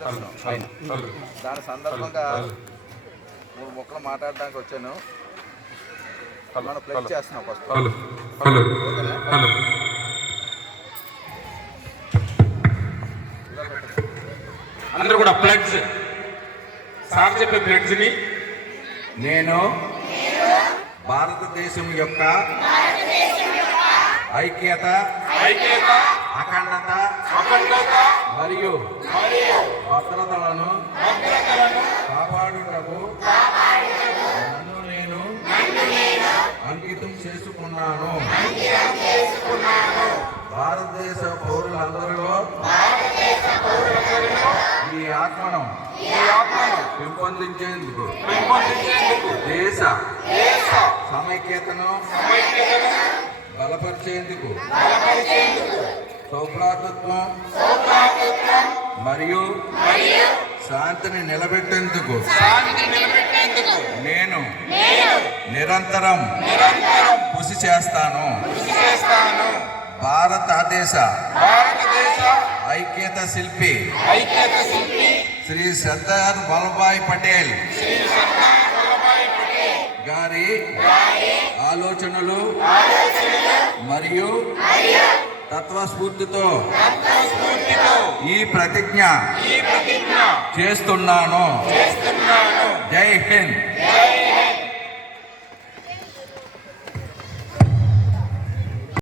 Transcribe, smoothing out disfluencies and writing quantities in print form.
నిదర్శనం. దాని సందర్భంగా 3 ముక్కలు మాట్లాడడానికి వచ్చాను. మనం ప్లగ్ చేస్తున్నాం ఫస్ట్. అందరూ కూడా ప్లగ్స్ సార్ చెప్పే ప్లగ్స్ ని నేను భారతదేశం యొక్క ఐక్యత, అఖండత మరియు భద్రతలను కాపాడుటకు నన్ను నేను అంకితం చేసుకున్నాను. భారతదేశ పౌరులందరిలో ఈ ఆత్మను పెంపొందించేందుకు దేశ సమైక్యతను బలపరిచేందుకు సౌభ్రాతృత్వం మరియు శాంతిని నిలబెట్టేందుకు నేను నిరంతరం కృషి చేస్తాను. భారతదేశ ఐక్యత శిల్పి శ్రీ సర్దార్ వల్లభాయ్ పటేల్ గారి ఆలోచనలు మరియు తత్వస్ఫూర్తితో ఈ ప్రతిజ్ఞ చేస్తున్నాను. జై హింద్.